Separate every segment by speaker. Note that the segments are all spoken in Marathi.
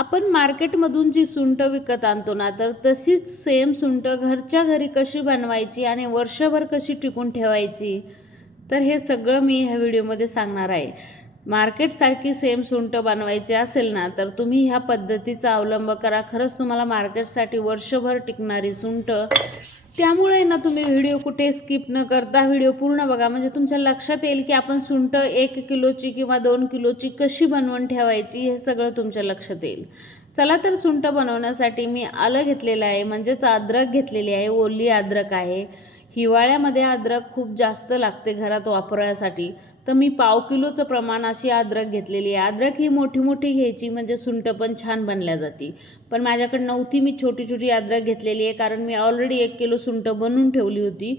Speaker 1: आपण मार्केटमधून जी सुंठ विकत आणतो ना तर तशीच सेम सुंट घरच्या घरी कशी बनवायची आणि वर्षभर कशी टिकून ठेवायची? तर हे सगळं मी ह्या व्हिडिओमध्ये सांगणार आहे. मार्केटसारखी सेम सुंट बनवायची असेल ना तर तुम्ही ह्या पद्धतीचा अवलंब करा. खरंच तुम्हाला मार्केटसाठी वर्षभर टिकणारी सुंट त्यामुळे ना तुम्ही व्हिडिओ कुठे स्किप न करता व्हिडिओ पूर्ण बघा. म्हणजे तुमच्या लक्षात येईल की आपण सुंठ एक किलोची किंवा दोन किलोची कशी बनवून ठेवायची हे सगळं तुमच्या लक्षात येईल. चला तर सुंठ बनवण्यासाठी मी आलं घेतलेलं आहे. म्हणजेच अद्रक घेतलेली आहे. ओली अद्रक आहे. हिवाळ्यामध्ये अद्रक खूप जास्त लागते घरात वापरायसाठी तर मी पाव किलोचं प्रमाण अशी अद्रक घेतलेली आहे. अद्रक ही मोठी मोठी घ्यायची म्हणजे सुंठ पण छान बनल्या जाते. पण माझ्याकडे नव्हती मी छोटी छोटी अद्रक घेतलेली आहे कारण मी ऑलरेडी एक किलो सुंठ बनवून ठेवली होती.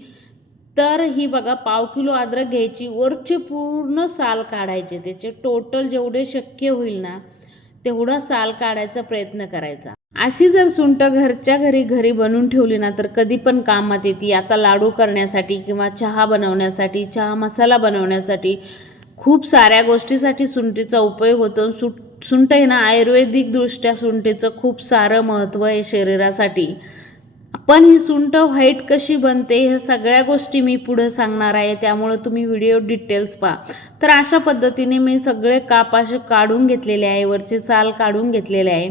Speaker 1: तर ही बघा पाव किलो अद्रक घ्यायची वरचे पूर्ण साल काढायचे त्याचे टोटल जेवढे शक्य होईल ना तेवढा साल काढायचा प्रयत्न करायचा. अशी जर सुंटं घरच्या घरी घरी बनवून ठेवली ना तर कधी पण कामात येते. आता लाडू करण्यासाठी किंवा चहा बनवण्यासाठी चहा मसाला बनवण्यासाठी खूप साऱ्या गोष्टीसाठी सुंटीचा उपयोग होतो. सुट सुंट आहे ना आयुर्वेदिकदृष्ट्या सुंटीचं खूप सारं महत्त्व आहे शरीरासाठी. पण ही सुंट व्हाईट कशी बनते ह्या सगळ्या गोष्टी मी पुढं सांगणार आहे. त्यामुळं तुम्ही व्हिडिओ डिटेल्स पहा. तर अशा पद्धतीने मी सगळे काप असे काढून घेतलेले आहे वरचे साल काढून घेतलेले आहे.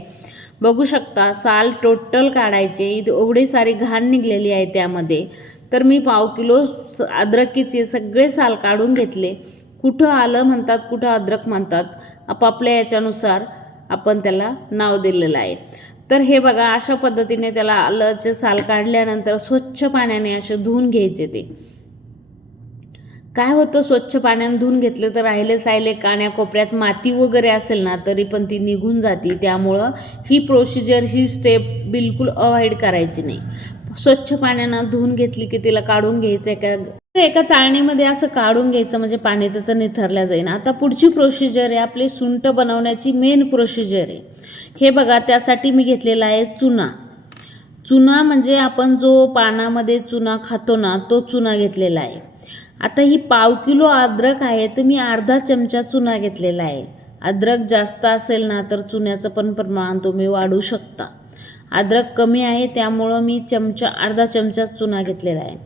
Speaker 1: बघू शकता साल टोटल काढायचे एवढी सारी घाण निघलेली आहे त्यामध्ये. तर मी पाव किलो स- अद्रकीचे सगळे साल काढून घेतले. कुठं आलं म्हणतात कुठं अद्रक म्हणतात. आपापल्या याच्यानुसार आपण त्याला नाव दिलेलं आहे. तर हे बघा अशा पद्धतीने त्याला आलंचे साल काढल्यानंतर स्वच्छ पाण्याने असे धुवून घ्यायचे ते. काय होतं स्वच्छ पाण्यानं धुवून घेतलं तर राहिले सायले कान्याकोपऱ्यात माती वगैरे असेल ना तरी पण ती निघून जाते. त्यामुळं ही प्रोसिजर ही स्टेप बिलकुल अवॉइड करायची नाही. स्वच्छ पाण्यानं धुवून घेतली की तिला काढून घ्यायचं एका एका चाळणीमध्ये असं काढून घ्यायचं म्हणजे पाणी त्याचं निथरल्या जाईल आता पुढची प्रोसिजर आहे आपली सुंट बनवण्याची मेन प्रोसिजर आहे. हे बघा त्यासाठी मी घेतलेला आहे चुना. चुना म्हणजे आपण जो पानामध्ये चुना खातो ना तो चुना घेतलेला आहे. आता ही पाव किलो अद्रक आहे तर मी अर्धा चमचा चुना घेतलेला आहे. अद्रक जास्त असेल ना तर चुन्याचं पण प्रमाण तुम्ही वाढवू शकता. अद्रक कमी आहे त्यामुळं मी चमचा अर्धा चमचाच चुना घेतलेला आहे.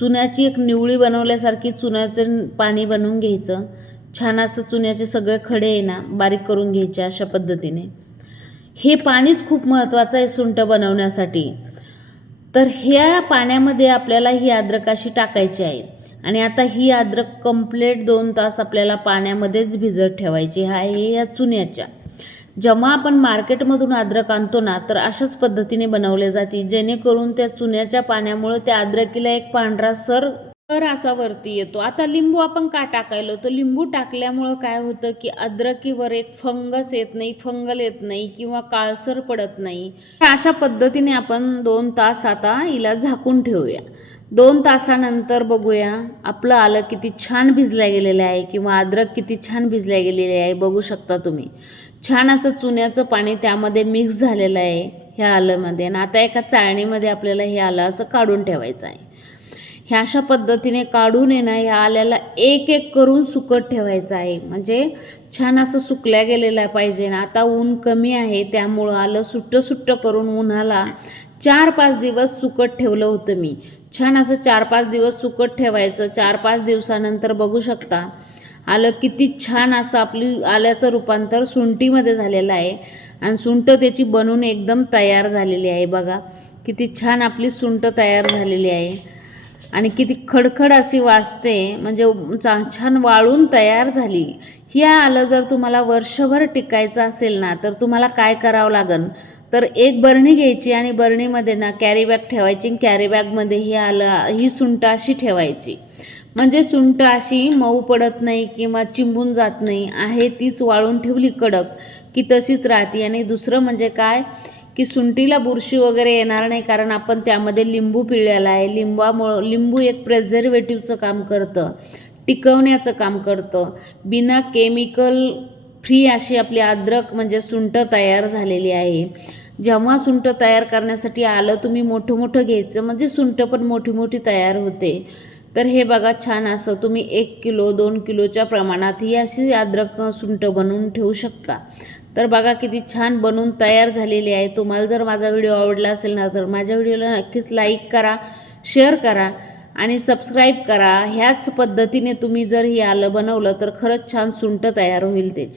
Speaker 1: चुन्याची एक निवळी बनवल्यासारखी चुन्याचं पाणी बनवून घ्यायचं. छान असं चुन्याचे सगळे खडे आहे ना बारीक करून घ्यायचे अशा पद्धतीने. हे पाणीच खूप महत्त्वाचं आहे सुंठ बनवण्यासाठी. तर ह्या पाण्यामध्ये आपल्याला ही अद्रक अशी टाकायची आहे. आणि आता ही अद्रक कंप्लेट दोन तास आपल्याला पाण्यामध्येच भिजत ठेवायची. आहे या चुन्याच्या. जेव्हा आपण मार्केटमधून अद्रक आणतो ना तर अशाच पद्धतीने बनवले जाते. जेणेकरून त्या चुन्याच्या पाण्यामुळं त्या अद्रकीला एक पांढरा सर तर असा वरती येतो. आता लिंबू आपण का टाकायलो? तर लिंबू टाकल्यामुळं काय होतं की अद्रकीवर एक फंगस येत नाही फंगल येत नाही किंवा काळसर पडत नाही. अशा पद्धतीने आपण दोन तास आता हिला झाकून ठेवूया. दोन तासानंतर बघूया. आपलं आलं किती छान भिजल्या गेलेलं आहे किंवा अद्रक किती छान भिजल्या गेलेले आहे बघू शकता तुम्ही. छान असं चुन्याचं पाणी त्यामध्ये मिक्स झालेलं आहे ह्या आलंमध्ये आणि आता एका चाळणीमध्ये आपल्याला हे आलं असं काढून ठेवायचं आहे. ह्या अशा पद्धतीने काढून येणं ह्या आल्याला एक एक करून सुकत ठेवायचं आहे. म्हणजे छान असं सुकल्या गेलेलं पाहिजे. ना आता ऊन कमी आहे त्यामुळं आलं सुट्टं सुट्टं करून उन्हाला चार पाच दिवस सुकट ठेवलं होतं मी. छान असं चार पाच दिवस सुकट ठेवायचं. चार पाच दिवसानंतर बघू शकता. आलं किती छान असं आपली आल्याचं रूपांतर सुंटीमध्ये झालेलं आहे. आणि सुंठ त्याची बनून एकदम तयार झालेली आहे बघा. किती छान आपली सुंठ तयार झालेली आहे. आणि किती खडखड अशी वाजते म्हणजे चा छान वाळून तयार झाली. ही आलं जर तुम्हाला वर्षभर टिकायचं असेल ना तर तुम्हाला काय करावं लागन? तर एक बरणी घ्यायची आणि बरणीमध्ये ना कॅरीबॅग ठेवायची आणि कॅरीबॅगमध्ये ही आलं ही सुंट अशी ठेवायची. म्हणजे सुंट अशी मऊ पडत नाही किंवा चिंबून जात नाही आहे तीच वाळून ठेवली कडक की तशीच राहते. आणि दुसरं म्हणजे काय? की सुंटीला बुरशी वगैरे येणार नाही कारण आपण त्यामध्ये लिंबू पिळलेला आहे. लिंबामुळं लिंबू एक प्रेझर्वेटिव्हचं काम करतं. टिकवण्याचं काम करतं. बिना केमिकल फ्री अशी आपली अद्रक म्हणजे सुंठ तयार झालेली आहे. जेव्हा सुंठ तयार करण्यासाठी आलं तुम्ही मोठं मोठं घ्यायचं म्हणजे सुंट पण मोठी मोठी तयार होते. तर हे बघा छान असं तुम्ही एक किलो दोन किलोच्या प्रमाणात ही अशी अद्रक सुंट बनवून ठेवू शकता. तर बघा किती छान बनवून तयार झालेली आहे. तुम्हाला जर माझा व्हिडिओ आवडला असेल ना तर माझ्या व्हिडिओला नक्कीच लाईक करा शेअर करा आणि सबस्क्राईब करा. ह्याच पद्धतीने तुम्ही जर हे आलं बनवलं तर खरंच छान सुंट तयार होईल त्याची.